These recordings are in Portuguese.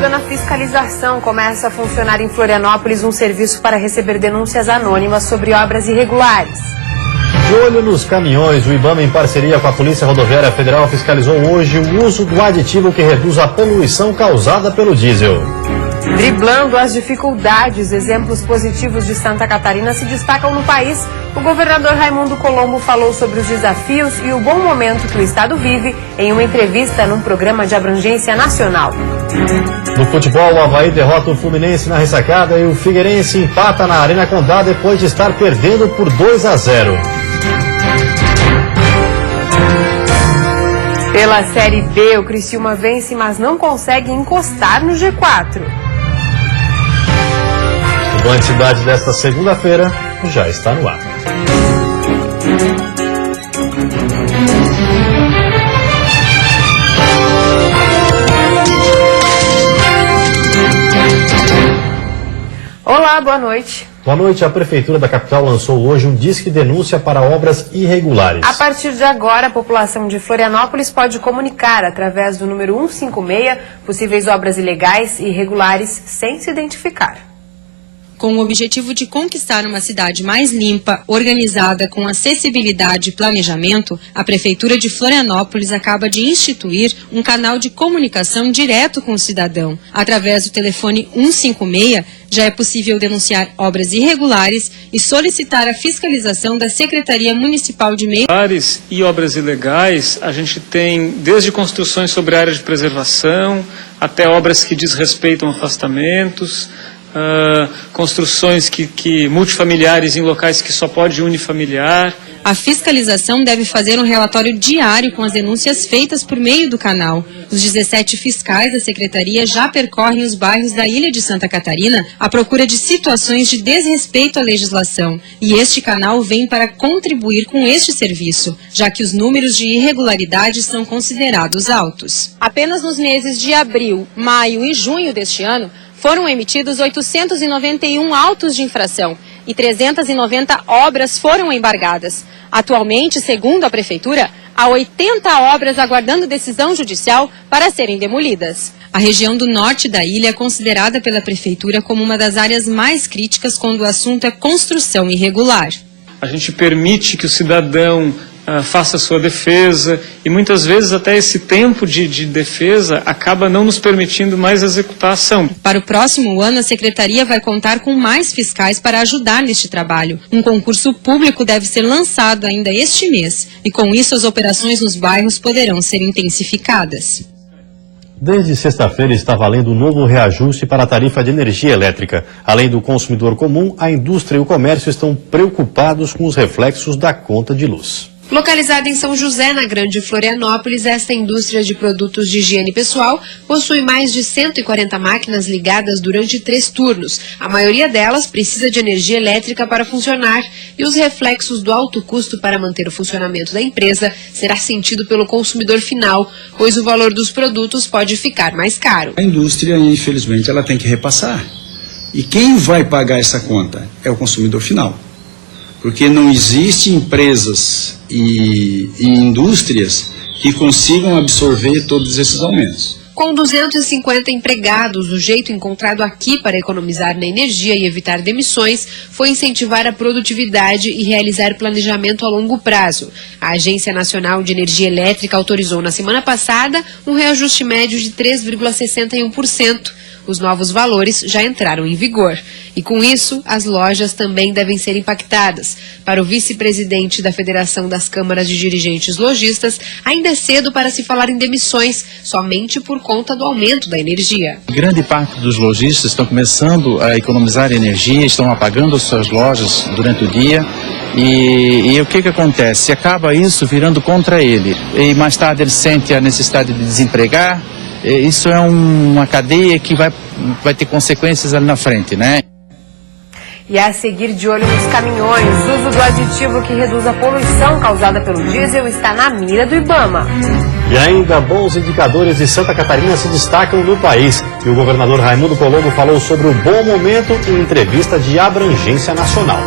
Focada na fiscalização, começa a funcionar em Florianópolis um serviço para receber denúncias anônimas sobre obras irregulares. De olho nos caminhões, o IBAMA, em parceria com a Polícia Rodoviária Federal, fiscalizou hoje o uso do aditivo que reduz a poluição causada pelo diesel. Driblando as dificuldades, exemplos positivos de Santa Catarina se destacam no país. O governador Raimundo Colombo falou sobre os desafios e o bom momento que o estado vive em uma entrevista num programa de abrangência nacional. No futebol, o Avaí derrota o Fluminense na ressacada e o Figueirense empata na Arena Condá depois de estar perdendo por 2-0. Pela Série B, o Criciúma vence, mas não consegue encostar no G4. O Band Cidade desta segunda-feira já está no ar. Olá, boa noite. Boa noite. A Prefeitura da capital lançou hoje um disque denúncia para obras irregulares. A partir de agora, a população de Florianópolis pode comunicar através do número 156 possíveis obras ilegais e irregulares sem se identificar. Com o objetivo de conquistar uma cidade mais limpa, organizada, com acessibilidade e planejamento, a Prefeitura de Florianópolis acaba de instituir um canal de comunicação direto com o cidadão. Através do telefone 156, já é possível denunciar obras irregulares e solicitar a fiscalização da Secretaria Municipal de Meio Ambiente. E obras ilegais, a gente tem desde construções sobre área de preservação, até obras que desrespeitam afastamentos, construções multifamiliares em locais que só pode unifamiliar. A fiscalização deve fazer um relatório diário com as denúncias feitas por meio do canal. Os 17 fiscais da Secretaria já percorrem os bairros da Ilha de Santa Catarina à procura de situações de desrespeito à legislação. E este canal vem para contribuir com este serviço, já que os números de irregularidades são considerados altos. Apenas nos meses de abril, maio e junho deste ano, foram emitidos 891 autos de infração e 390 obras foram embargadas. Atualmente, segundo a Prefeitura, há 80 obras aguardando decisão judicial para serem demolidas. A região do norte da ilha é considerada pela Prefeitura como uma das áreas mais críticas quando o assunto é construção irregular. A gente permite que o cidadão faça a sua defesa e muitas vezes até esse tempo de defesa acaba não nos permitindo mais executar a ação. Para o próximo ano, a Secretaria vai contar com mais fiscais para ajudar neste trabalho. Um concurso público deve ser lançado ainda este mês e com isso as operações nos bairros poderão ser intensificadas. Desde sexta-feira está valendo um novo reajuste para a tarifa de energia elétrica. Além do consumidor comum, a indústria e o comércio estão preocupados com os reflexos da conta de luz. Localizada em São José, na Grande Florianópolis, esta indústria de produtos de higiene pessoal possui mais de 140 máquinas ligadas durante 3 turnos. A maioria delas precisa de energia elétrica para funcionar e os reflexos do alto custo para manter o funcionamento da empresa será sentido pelo consumidor final, pois o valor dos produtos pode ficar mais caro. A indústria, infelizmente, ela tem que repassar. E quem vai pagar essa conta é o consumidor final. Porque não existe empresas e indústrias que consigam absorver todos esses aumentos. Com 250 empregados, o jeito encontrado aqui para economizar na energia e evitar demissões foi incentivar a produtividade e realizar planejamento a longo prazo. A Agência Nacional de Energia Elétrica autorizou na semana passada um reajuste médio de 3,61%. Os novos valores já entraram em vigor. E com isso, as lojas também devem ser impactadas. Para o vice-presidente da Federação das Câmaras de Dirigentes Lojistas, ainda é cedo para se falar em demissões, somente por conta do aumento da energia. Grande parte dos lojistas estão começando a economizar energia, estão apagando suas lojas durante o dia. E o que acontece? Acaba isso virando contra ele. E mais tarde ele sente a necessidade de desempregar. Isso é uma cadeia que vai ter consequências ali na frente, né? E a seguir, de olho nos caminhões, o uso do aditivo que reduz a poluição causada pelo diesel está na mira do IBAMA. E ainda bons indicadores de Santa Catarina se destacam no país. E o governador Raimundo Colombo falou sobre o bom momento em entrevista de abrangência nacional.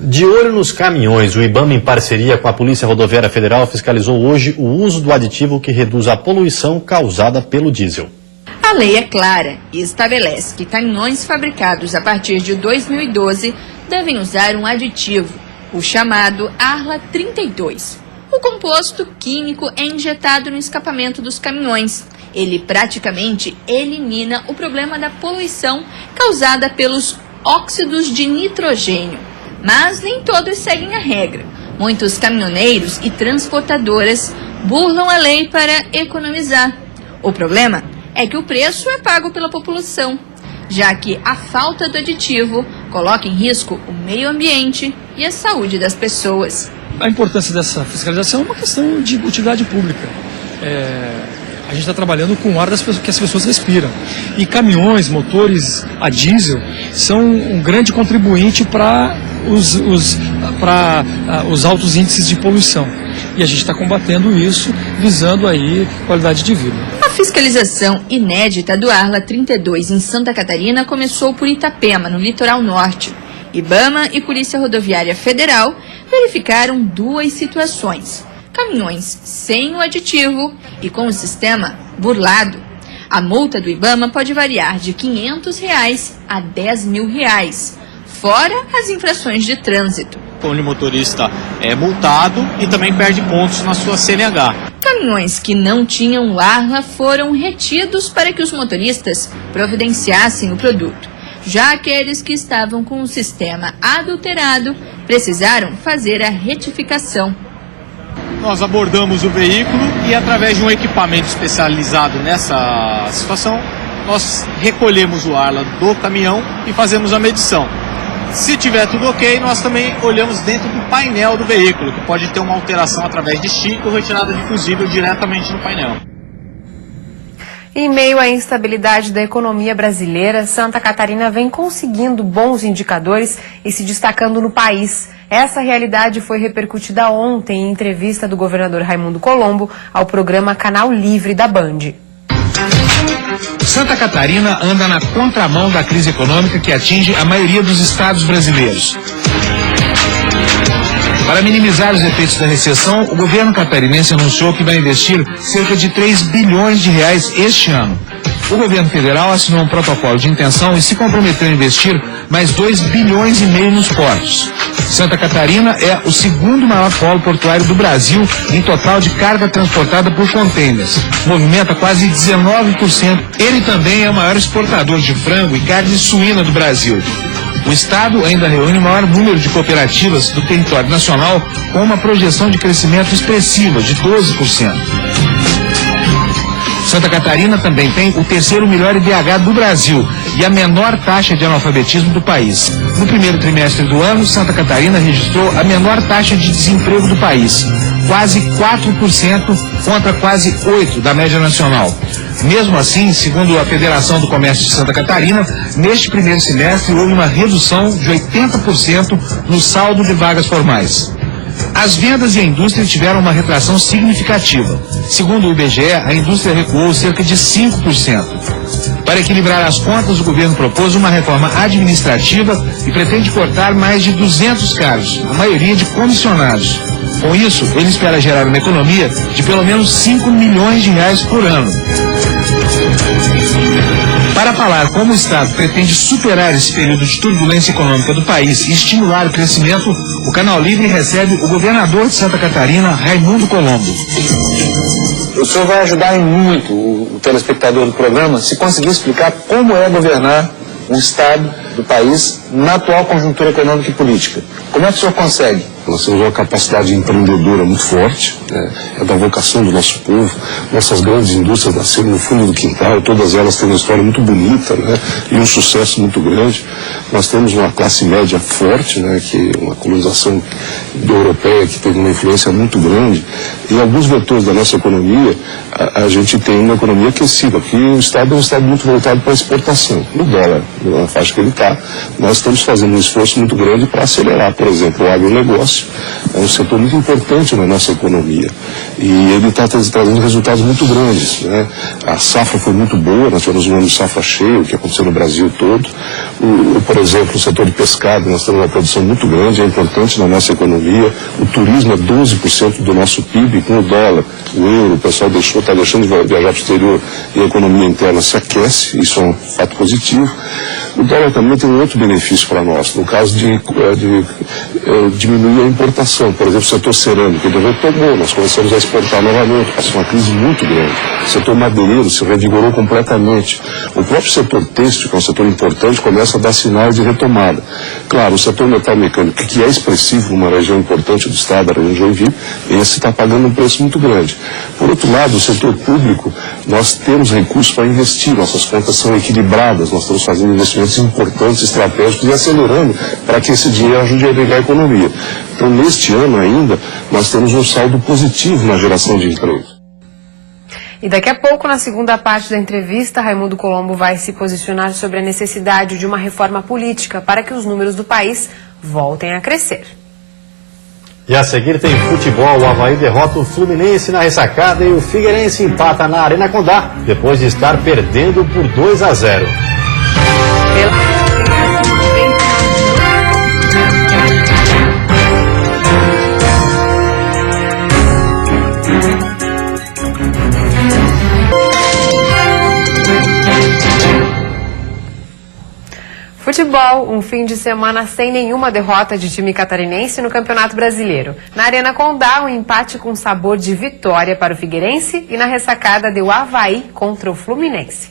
De olho nos caminhões, o IBAMA, em parceria com a Polícia Rodoviária Federal, fiscalizou hoje o uso do aditivo que reduz a poluição causada pelo diesel. A lei é clara e estabelece que caminhões fabricados a partir de 2012 devem usar um aditivo, o chamado Arla 32. O composto químico é injetado no escapamento dos caminhões. Ele praticamente elimina o problema da poluição causada pelos óxidos de nitrogênio. Mas nem todos seguem a regra. Muitos caminhoneiros e transportadoras burlam a lei para economizar. O problema é que o preço é pago pela população, já que a falta do aditivo coloca em risco o meio ambiente e a saúde das pessoas. A importância dessa fiscalização é uma questão de utilidade pública. A gente está trabalhando com o ar que as pessoas respiram. E caminhões, motores a diesel são um grande contribuinte para os altos índices de poluição. E a gente está combatendo isso, visando aí qualidade de vida. A fiscalização inédita do Arla 32 em Santa Catarina começou por Itapema, no litoral norte. IBAMA e Polícia Rodoviária Federal verificaram duas situações: caminhões sem o aditivo e com o sistema burlado. A multa do IBAMA pode variar de R$ 500 a R$ 10 mil, fora as infrações de trânsito. Onde o motorista é multado e também perde pontos na sua CNH. Caminhões que não tinham o Arla foram retidos para que os motoristas providenciassem o produto. Já aqueles que estavam com o sistema adulterado precisaram fazer a retificação. Nós abordamos o veículo e, através de um equipamento especializado nessa situação, nós recolhemos o Arla do caminhão e fazemos a medição. Se tiver tudo ok, nós também olhamos dentro do painel do veículo, que pode ter uma alteração através de chip ou retirada de fusível diretamente no painel. Em meio à instabilidade da economia brasileira, Santa Catarina vem conseguindo bons indicadores e se destacando no país. Essa realidade foi repercutida ontem em entrevista do governador Raimundo Colombo ao programa Canal Livre da Band. Santa Catarina anda na contramão da crise econômica que atinge a maioria dos estados brasileiros. Para minimizar os efeitos da recessão, o governo catarinense anunciou que vai investir cerca de 3 bilhões de reais este ano. O governo federal assinou um protocolo de intenção e se comprometeu a investir mais 2 bilhões e meio nos portos. Santa Catarina é o segundo maior polo portuário do Brasil em total de carga transportada por contêineres. Movimenta quase 19%. Ele também é o maior exportador de frango e carne suína do Brasil. O estado ainda reúne o maior número de cooperativas do território nacional, com uma projeção de crescimento expressiva de 12%. Santa Catarina também tem o terceiro melhor IDH do Brasil e a menor taxa de analfabetismo do país. No primeiro trimestre do ano, Santa Catarina registrou a menor taxa de desemprego do país, quase 4% contra quase 8% da média nacional. Mesmo assim, segundo a Federação do Comércio de Santa Catarina, neste primeiro semestre houve uma redução de 80% no saldo de vagas formais. As vendas e a indústria tiveram uma retração significativa. Segundo o IBGE, a indústria recuou cerca de 5%. Para equilibrar as contas, o governo propôs uma reforma administrativa e pretende cortar mais de 200 cargos, a maioria de comissionados. Com isso, ele espera gerar uma economia de pelo menos 5 milhões de reais por ano. Para falar como o Estado pretende superar esse período de turbulência econômica do país e estimular o crescimento, o Canal Livre recebe o governador de Santa Catarina, Raimundo Colombo. O senhor vai ajudar muito o telespectador do programa se conseguir explicar como é governar um Estado do país na atual conjuntura econômica e política. Como é que o senhor consegue? Nós temos uma capacidade empreendedora muito forte, né? É da vocação do nosso povo. Nossas grandes indústrias nasceram no fundo do quintal, todas elas têm uma história muito bonita, né? E um sucesso muito grande. Nós temos uma classe média forte, né? Que uma colonização europeia que teve uma influência muito grande. Em alguns vetores da nossa economia, a gente tem uma economia aquecida, porque o Estado é um Estado muito voltado para a exportação. No dólar, na faixa que ele está, lá, nós estamos fazendo um esforço muito grande para acelerar, por exemplo, o agronegócio. É um setor muito importante na nossa economia e ele está trazendo resultados muito grandes, né? A safra foi muito boa, nós tivemos um ano de safra cheia, o que aconteceu no Brasil todo. Por exemplo, o setor de pescado, nós temos uma produção muito grande, é importante na nossa economia. O turismo é 12% do nosso PIB, com o dólar, o euro, o pessoal está deixando de viajar para o exterior e a economia interna se aquece, isso é um fato positivo. O dólar também tem um outro benefício para nós, no caso de diminuir a importação. Por exemplo, o setor cerâmico, ele retomou, nós começamos a exportar novamente, passou uma crise muito grande. O setor madeireiro se revigorou completamente. O próprio setor têxtil, que é um setor importante, começa a dar sinais de retomada. Claro, o setor metal mecânico, que é expressivo numa região importante do estado, a região de Joinville, esse está pagando um preço muito grande. Por outro lado, o setor público, nós temos recursos para investir, nossas contas são equilibradas, nós estamos fazendo investimentos importantes, estratégicos e acelerando para que esse dinheiro ajude a irrigar a economia. Então, neste ano ainda, nós temos um saldo positivo na geração de emprego. E daqui a pouco, na segunda parte da entrevista, Raimundo Colombo vai se posicionar sobre a necessidade de uma reforma política para que os números do país voltem a crescer. E a seguir tem futebol. O Avaí derrota o Fluminense na ressacada e o Figueirense empata na Arena Condá, depois de estar perdendo por 2-0. Futebol, um fim de semana sem nenhuma derrota de time catarinense no Campeonato Brasileiro. Na Arena Condá, um empate com sabor de vitória para o Figueirense e na ressacada deu Avaí contra o Fluminense.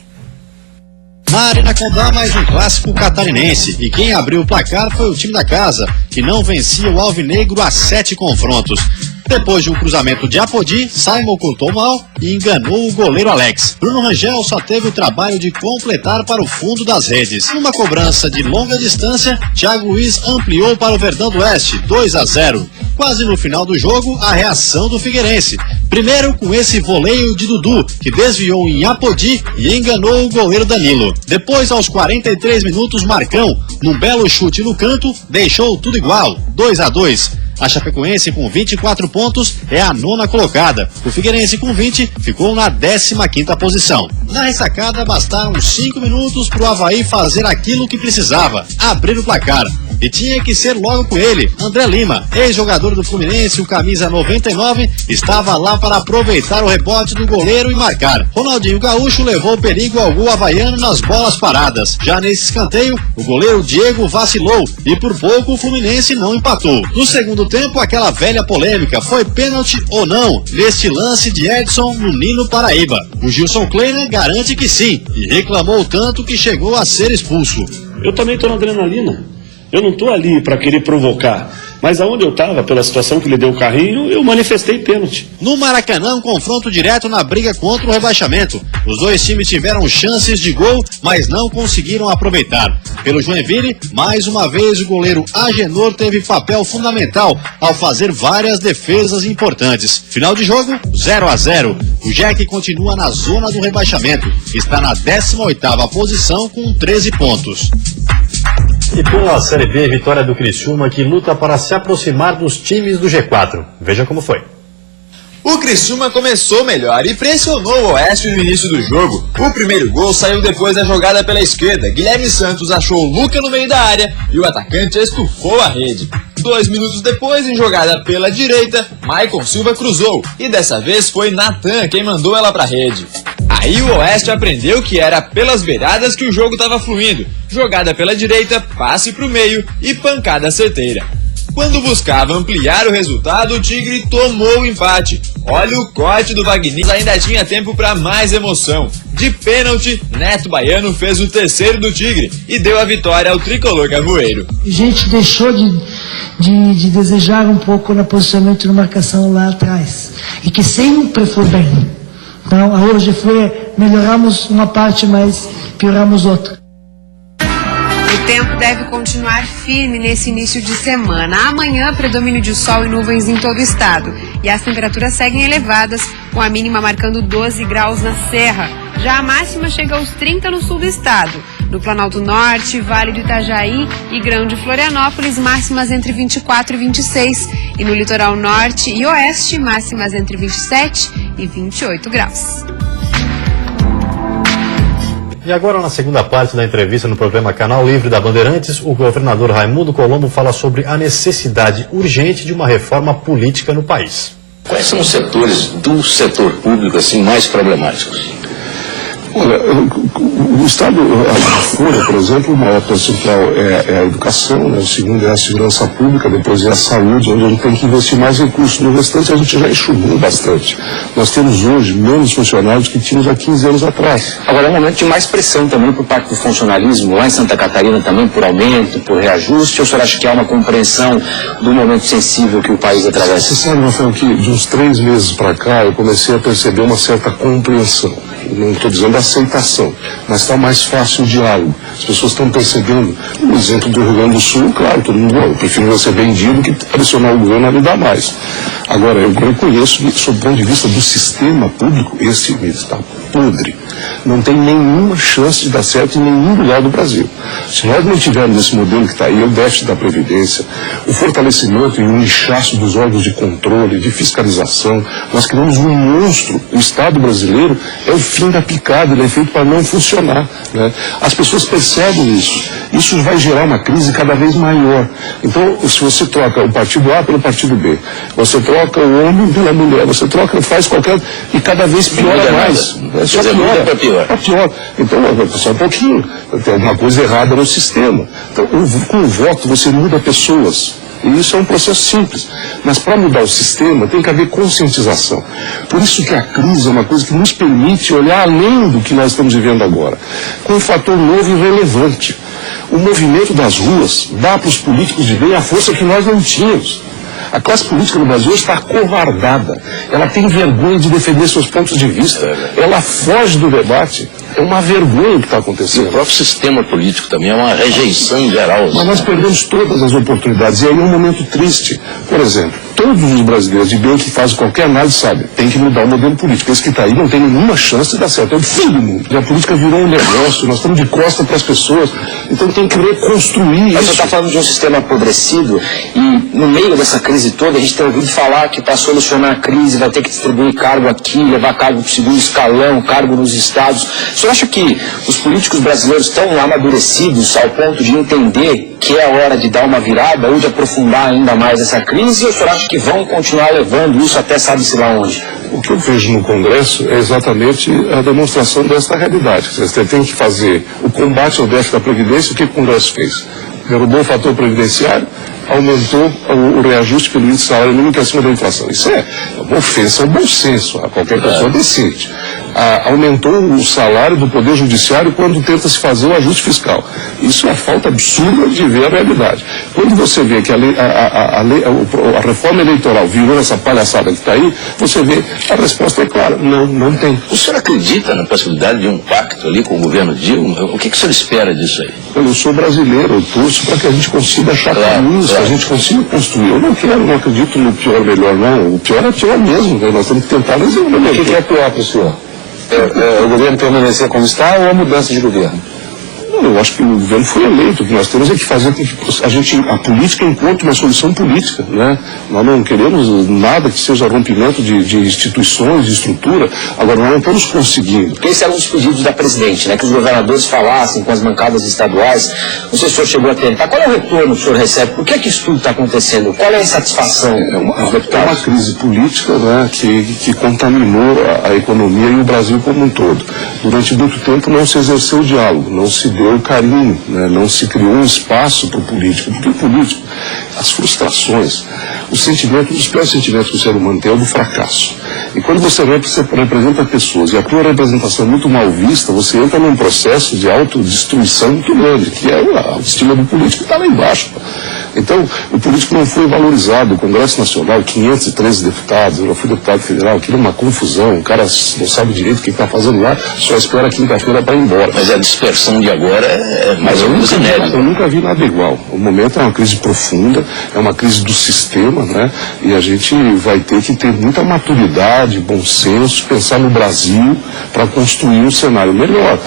Na Arena Condá, mais um clássico catarinense. E quem abriu o placar foi o time da casa, que não vencia o Alvinegro a 7 confrontos. Depois de um cruzamento de Apodi, Simon cortou mal e enganou o goleiro Alex. Bruno Rangel só teve o trabalho de completar para o fundo das redes. Numa cobrança de longa distância, Thiago Luiz ampliou para o Verdão do Oeste, 2-0. Quase no final do jogo, a reação do Figueirense. Primeiro com esse voleio de Dudu, que desviou em Apodi e enganou o goleiro Danilo. Depois, aos 43 minutos, Marcão, num belo chute no canto, deixou tudo igual, 2-2. A Chapecoense, com 24 pontos, é a 9ª colocada. O Figueirense, com 20, ficou na 15ª posição. Na ressacada, bastaram 5 minutos para o Avaí fazer aquilo que precisava, abrir o placar. E tinha que ser logo com ele, André Lima, ex-jogador do Fluminense, o camisa 99, estava lá para aproveitar o rebote do goleiro e marcar. Ronaldinho Gaúcho levou perigo ao gol havaiano nas bolas paradas. Já nesse escanteio, o goleiro Diego vacilou e por pouco o Fluminense não empatou. No segundo tempo, aquela velha polêmica, foi pênalti ou não, neste lance de Edson no Nino Paraíba. O Gilson Kleiner garante que sim, e reclamou tanto que chegou a ser expulso. Eu também estou na adrenalina. Eu não estou ali para querer provocar, mas aonde eu estava, pela situação que ele deu o carrinho, eu manifestei pênalti. No Maracanã, um confronto direto na briga contra o rebaixamento. Os dois times tiveram chances de gol, mas não conseguiram aproveitar. Pelo Joinville, mais uma vez o goleiro Agenor teve papel fundamental ao fazer várias defesas importantes. Final de jogo, 0-0. O Jack continua na zona do rebaixamento. Está na 18ª posição com 13 pontos. E pela Série B, vitória do Criciúma, que luta para se aproximar dos times do G4. Veja como foi. O Criciúma começou melhor e pressionou o Oeste no início do jogo. O primeiro gol saiu depois da jogada pela esquerda. Guilherme Santos achou o Luca no meio da área e o atacante estufou a rede. 2 minutos depois, em jogada pela direita, Maicon Silva cruzou e dessa vez foi Natan quem mandou ela pra rede. Aí o Oeste aprendeu que era pelas beiradas que o jogo estava fluindo. Jogada pela direita, passe pro meio e pancada certeira. Quando buscava ampliar o resultado, o Tigre tomou o empate. Olha o corte do Wagner, ainda tinha tempo para mais emoção. De pênalti, Neto Baiano fez o terceiro do Tigre e deu a vitória ao tricolor carvoeiro. A gente deixou de desejar um pouco no posicionamento de marcação lá atrás, e que sempre foi bem. Então, hoje melhoramos uma parte, mas pioramos outra. O tempo deve continuar firme nesse início de semana. Amanhã, predomínio de sol e nuvens em todo o estado. E as temperaturas seguem elevadas, com a mínima marcando 12 graus na Serra. Já a máxima chega aos 30 no sul do estado. No Planalto Norte, Vale do Itajaí e Grão de Florianópolis, máximas entre 24 e 26. E no Litoral Norte e Oeste, máximas entre 27 e 28 graus. E agora, na segunda parte da entrevista no programa Canal Livre da Bandeirantes, o governador Raimundo Colombo fala sobre a necessidade urgente de uma reforma política no país. Quais são os setores do setor público assim mais problemáticos? Olha, o Estado, a Folha, por exemplo, uma época central é a educação, né? O segundo é a segurança pública, depois é a saúde, onde a gente tem que investir mais recursos. No restante a gente já enxugou bastante. Nós temos hoje menos funcionários que tínhamos há 15 anos atrás. Agora é um momento de mais pressão também por parte do funcionalismo, lá em Santa Catarina também por aumento, por reajuste, ou o senhor acha que há uma compreensão do momento sensível que o país atravessa? Você sabe, Rafael, que de uns 3 meses para cá eu comecei a perceber uma certa compreensão. Não estou dizendo aceitação, mas está mais fácil o diálogo. As pessoas estão percebendo. O exemplo do Rio Grande do Sul, claro, todo mundo, eu prefiro você vendido que pressionar o governo a me dar mais. Agora, eu reconheço que, sob o ponto de vista do sistema público, esse está podre. Não tem nenhuma chance de dar certo em nenhum lugar do Brasil. Se nós não tivermos esse modelo que está aí, o déficit da Previdência, o fortalecimento e o inchaço dos órgãos de controle, de fiscalização, nós criamos um monstro. O Estado brasileiro é o fim da picada, ele é feito para não funcionar, né? As pessoas percebem isso. Isso vai gerar uma crise cada vez maior. Então, se você troca o partido A pelo partido B, você troca o homem pela mulher, você troca, faz qualquer... e cada vez piora mais. Só piora. É pior. Então, só um pouquinho. Tem alguma coisa errada no sistema. Então, com o voto, você muda pessoas. E isso é um processo simples. Mas para mudar o sistema, tem que haver conscientização. Por isso que a crise é uma coisa que nos permite olhar além do que nós estamos vivendo agora, com um fator novo e relevante. O movimento das ruas dá para os políticos de bem a força que nós não tínhamos. A classe política no Brasil está acovardada. Ela tem vergonha de defender seus pontos de vista. Ela foge do debate. É uma vergonha o que está acontecendo. O próprio sistema político também é uma rejeição geral. Mas nós perdemos todas as oportunidades. E aí é um momento triste. Por exemplo, todos os brasileiros de bem que fazem qualquer análise sabem, tem que mudar o modelo político. Esse que está aí não tem nenhuma chance de dar certo. É o fim do mundo. E a política virou um negócio. Nós estamos de costa para as pessoas. Então tem que reconstruir isso. Mas você está falando de um sistema apodrecido e no meio dessa crise toda a gente tem ouvido falar que para solucionar a crise vai ter que distribuir cargo aqui, levar cargo para o segundo escalão, cargo nos estados. O senhor acha que os políticos brasileiros estão amadurecidos ao ponto de entender que é a hora de dar uma virada ou de aprofundar ainda mais essa crise, ou o senhor acha que vão continuar levando isso até sabe-se lá onde? O que eu vejo no Congresso é exatamente a demonstração dessa realidade. Você tem que fazer o combate ao déficit da Previdência. O que o Congresso fez? Derrubou o fator previdenciário, aumentou o reajuste pelo índice de salário mínimo que é acima da inflação. Isso é uma ofensa ao bom senso, a qualquer pessoa decente. Aumentou o salário do Poder Judiciário quando tenta se fazer o ajuste fiscal. Isso é a falta absurda de ver a realidade. Quando você vê que a reforma eleitoral virou essa palhaçada que está aí, você vê a resposta é clara, não tem. O senhor acredita na possibilidade de um pacto ali com o governo Dilma? O que o senhor espera disso aí? Eu sou brasileiro, eu torço para que a gente consiga achar caminhos, que a gente consiga construir. Eu não acredito no pior melhor, não. O pior é pior mesmo, né? Nós temos que tentar resolver. O que é pior para o senhor? O governo permanecer como está ou a mudança de governo? Eu acho que o governo foi eleito. O que nós temos é que fazer com que a política encontre uma solução política, né? Nós não queremos nada que seja rompimento de instituições, de estrutura. Agora, nós não estamos conseguindo. Esse era um dos pedidos da presidente, né? Que os governadores falassem com as bancadas estaduais. Não sei se o senhor chegou a tentar. Qual é o retorno que o senhor recebe? Por que isso tudo está acontecendo? Qual é a insatisfação dos deputados? É uma crise política, né, que contaminou a economia e o Brasil como um todo. Durante muito tempo não se exerceu o diálogo, não se deu o carinho, né? Não se criou um espaço para o político, porque o político, as frustrações, os sentimentos, os piores sentimentos que o ser humano tem é o do fracasso. E quando você representa pessoas e a tua representação é muito mal vista, você entra num processo de autodestruição muito grande, que é a autoestima do político que está lá embaixo. Então, o político não foi valorizado. O Congresso Nacional, 513 deputados, eu já fui deputado federal, aquilo é uma confusão, o cara não sabe direito o que está fazendo lá, só espera quinta-feira para ir embora. Mas a dispersão de agora é mais ou menos inédita. Eu nunca vi nada igual. O momento é uma crise profunda, é uma crise do sistema, né? E a gente vai ter que ter muita maturidade, bom senso, pensar no Brasil para construir um cenário melhor.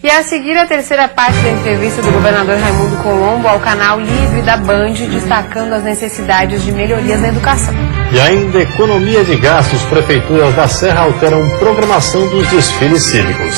E a seguir, a terceira parte da entrevista do governador Raimundo Colombo ao canal Livre da Band, destacando as necessidades de melhorias na educação. E ainda economia de gastos, prefeituras da Serra alteram programação dos desfiles cívicos.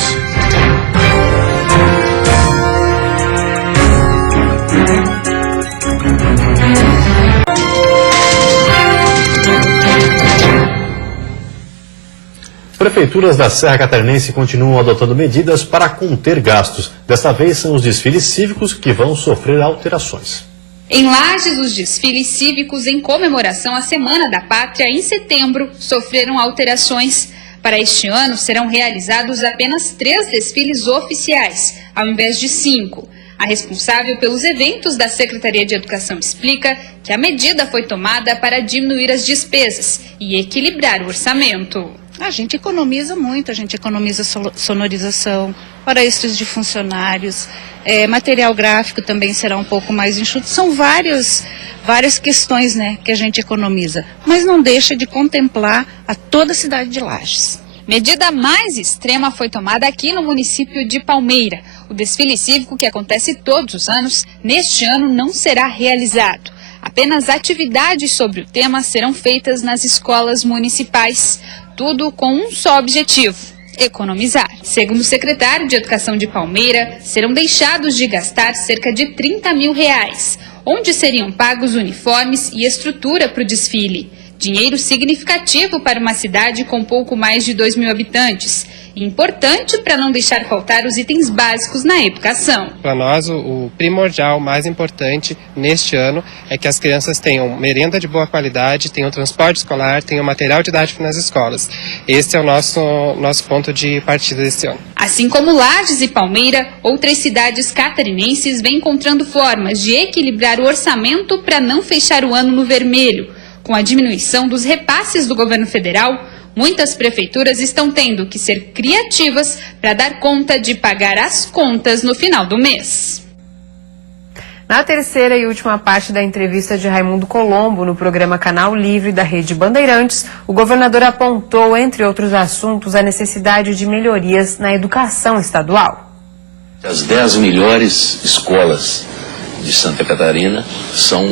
Prefeituras da Serra Catarinense continuam adotando medidas para conter gastos. Desta vez são os desfiles cívicos que vão sofrer alterações. Em Lages, os desfiles cívicos em comemoração à Semana da Pátria em setembro sofreram alterações. Para este ano serão realizados apenas 3 desfiles oficiais, ao invés de 5. A responsável pelos eventos da Secretaria de Educação explica que a medida foi tomada para diminuir as despesas e equilibrar o orçamento. A gente economiza muito, a gente economiza sonorização, hora extras de funcionários, material gráfico também será um pouco mais enxuto. São várias questões, né, que a gente economiza, mas não deixa de contemplar a toda a cidade de Lages. Medida mais extrema foi tomada aqui no município de Palmeira. O desfile cívico, que acontece todos os anos, neste ano não será realizado. Apenas atividades sobre o tema serão feitas nas escolas municipais. Tudo com um só objetivo: economizar. Segundo o secretário de Educação de Palmeira, serão deixados de gastar cerca de R$30 mil, onde seriam pagos uniformes e estrutura para o desfile. Dinheiro significativo para uma cidade com pouco mais de 2 mil habitantes. Importante para não deixar faltar os itens básicos na educação. Para nós, o primordial, o mais importante neste ano é que as crianças tenham merenda de boa qualidade, tenham transporte escolar, tenham material didático nas escolas. Esse é o nosso ponto de partida deste ano. Assim como Lages e Palmeira, outras cidades catarinenses vêm encontrando formas de equilibrar o orçamento para não fechar o ano no vermelho. Com a diminuição dos repasses do governo federal, muitas prefeituras estão tendo que ser criativas para dar conta de pagar as contas no final do mês. Na terceira e última parte da entrevista de Raimundo Colombo no programa Canal Livre da Rede Bandeirantes, o governador apontou, entre outros assuntos, a necessidade de melhorias na educação estadual. As 10 melhores escolas de Santa Catarina são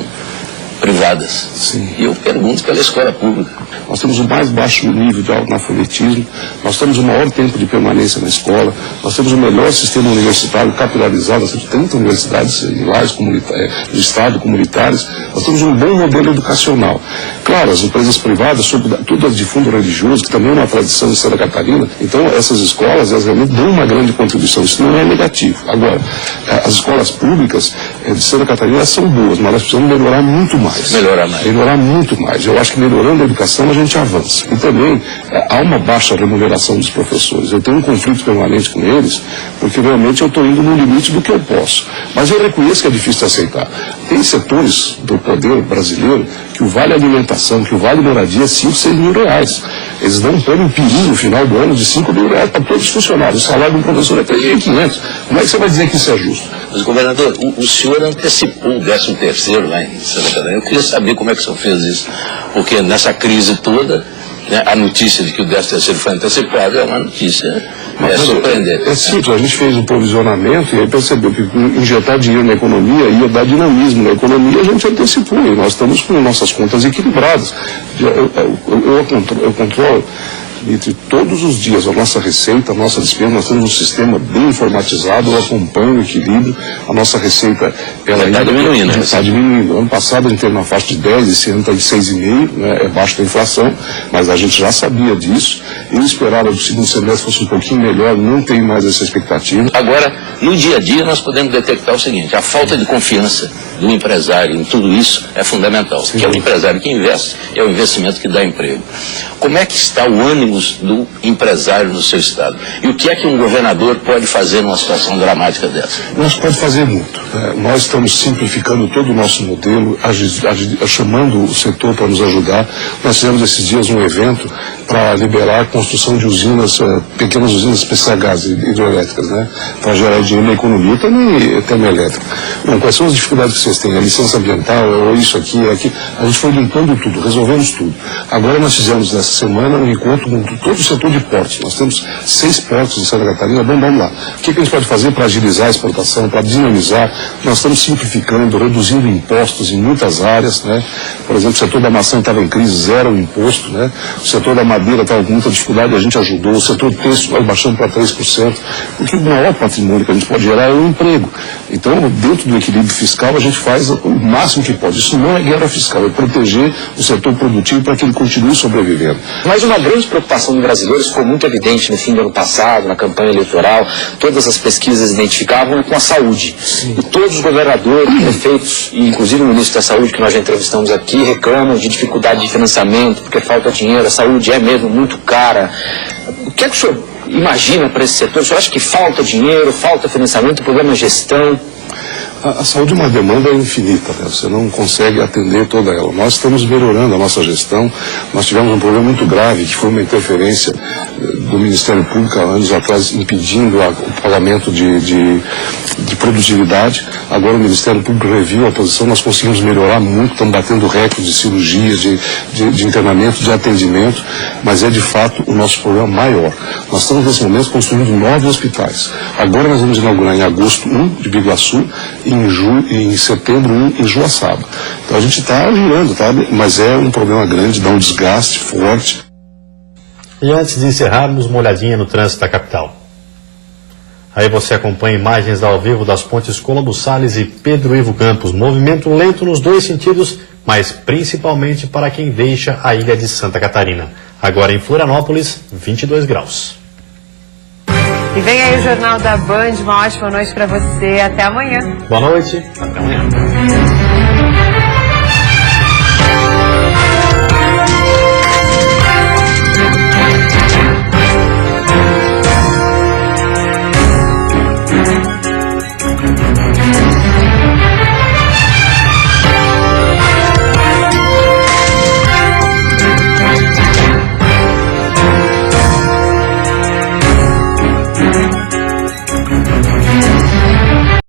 privadas. Sim. E eu pergunto pela escola pública. Nós temos o mais baixo nível de analfabetismo, nós temos o maior tempo de permanência na escola, nós temos o melhor sistema universitário capilarizado, nós temos 30 universidades em Lages do Estado, comunitárias, nós temos um bom modelo educacional. Claro, as empresas privadas, sobretudo as de fundo religioso, que também é uma tradição em Santa Catarina, então essas escolas, elas realmente dão uma grande contribuição, isso não é negativo. Agora, as escolas públicas de Santa Catarina são boas, mas elas precisam melhorar muito mais. Melhorar muito mais. Eu acho que melhorando a educação a gente avança. E também há uma baixa remuneração dos professores. Eu tenho um conflito permanente com eles, porque realmente eu estou indo no limite do que eu posso. Mas eu reconheço que é difícil de aceitar. Tem setores do poder brasileiro que o vale alimentação, que o vale moradia é 5, 6 mil reais. Eles dão um prêmio em peru no final do ano de 5 mil reais para todos os funcionários. O salário de um professor é 3.500. Como é que você vai dizer que isso é justo? Mas, governador, o senhor antecipou o 13º lá em Santa Catarina. Eu queria saber como é que o senhor fez isso. Porque nessa crise toda, né, a notícia de que o 13º foi antecipado é uma notícia surpreendente. É simples, a gente fez um provisionamento e aí percebeu que injetar dinheiro na economia ia dar dinamismo na economia, a gente antecipou e nós estamos com nossas contas equilibradas. Eu controlo entre todos os dias a nossa receita, a nossa despesa, nós temos um sistema bem informatizado, eu acompanho o equilíbrio, a nossa receita ela está diminuindo. Está diminuindo. Ano passado a gente teve uma faixa de 10, esse ano está de 6,5, né, é baixo da inflação, mas a gente já sabia disso. Eu esperava que o segundo semestre fosse um pouquinho melhor, não tenho mais essa expectativa. Agora, no dia a dia nós podemos detectar o seguinte: a falta de confiança do empresário em tudo isso é fundamental. Porque é o empresário que investe, é o investimento que dá emprego. Como é que está o ânimo do empresário no seu estado? E o que é que um governador pode fazer numa situação dramática dessa? Nós podemos fazer muito. Nós estamos simplificando todo o nosso modelo, chamando o setor para nos ajudar. Nós fizemos esses dias um evento para liberar a construção de usinas, pequenas usinas especiais hidroelétricas, né? Para gerar dinheiro na economia e termoelétrica. Bom, quais são as dificuldades que vocês têm? A licença ambiental, ou isso aqui, aqui. A gente foi limpando tudo, resolvemos tudo. Agora nós fizemos nessa semana um encontro com todo o setor de portos. Nós temos 6 portos em Santa Catarina. Bom, vamos lá. O que a gente pode fazer para agilizar a exportação, para dinamizar? Nós estamos simplificando, reduzindo impostos em muitas áreas, né? Por exemplo, o setor da maçã estava em crise, zero imposto, né? O setor da madeira estava com muita dificuldade, a gente ajudou. O setor têxtil vai baixando para 3%, porque o maior patrimônio que a gente pode gerar é o emprego. Então, dentro do equilíbrio fiscal, a gente faz o máximo que pode. Isso não é guerra fiscal, é proteger o setor produtivo para que ele continue sobrevivendo. Mas uma grande preocupação dos brasileiros ficou muito evidente no fim do ano passado, na campanha eleitoral, todas as pesquisas identificavam com a saúde. Sim. E todos os governadores, prefeitos, e inclusive o ministro da Saúde, que nós já entrevistamos aqui, reclamam de dificuldade de financiamento, porque falta dinheiro, a saúde é mesmo muito cara. O que é que o senhor imagina para esse setor? O senhor acha que falta dinheiro, falta financiamento, o problema é gestão? A saúde é uma demanda infinita, né? Você não consegue atender toda ela. Nós estamos melhorando a nossa gestão. Nós tivemos um problema muito grave, que foi uma interferência do Ministério Público há anos atrás, impedindo o pagamento de produtividade. Agora o Ministério Público reviu a posição, nós conseguimos melhorar muito, estamos batendo recordes de cirurgias, de internamento, de atendimento, mas é de fato o nosso problema maior. Nós estamos nesse momento construindo 9 hospitais. Agora nós vamos inaugurar em agosto 1 de Biguaçu, em setembro em Joaçaba. Então a gente está girando, tá? Mas é um problema grande, dá um desgaste forte. E antes de encerrarmos, uma olhadinha no trânsito da capital. Aí você acompanha imagens ao vivo das pontes Colombo Salles e Pedro Ivo Campos. Movimento lento nos 2 sentidos, mas principalmente para quem deixa a ilha de Santa Catarina. Agora em Florianópolis, 22 graus. E vem aí o Jornal da Band, uma ótima noite para você, até amanhã. Boa noite, até amanhã.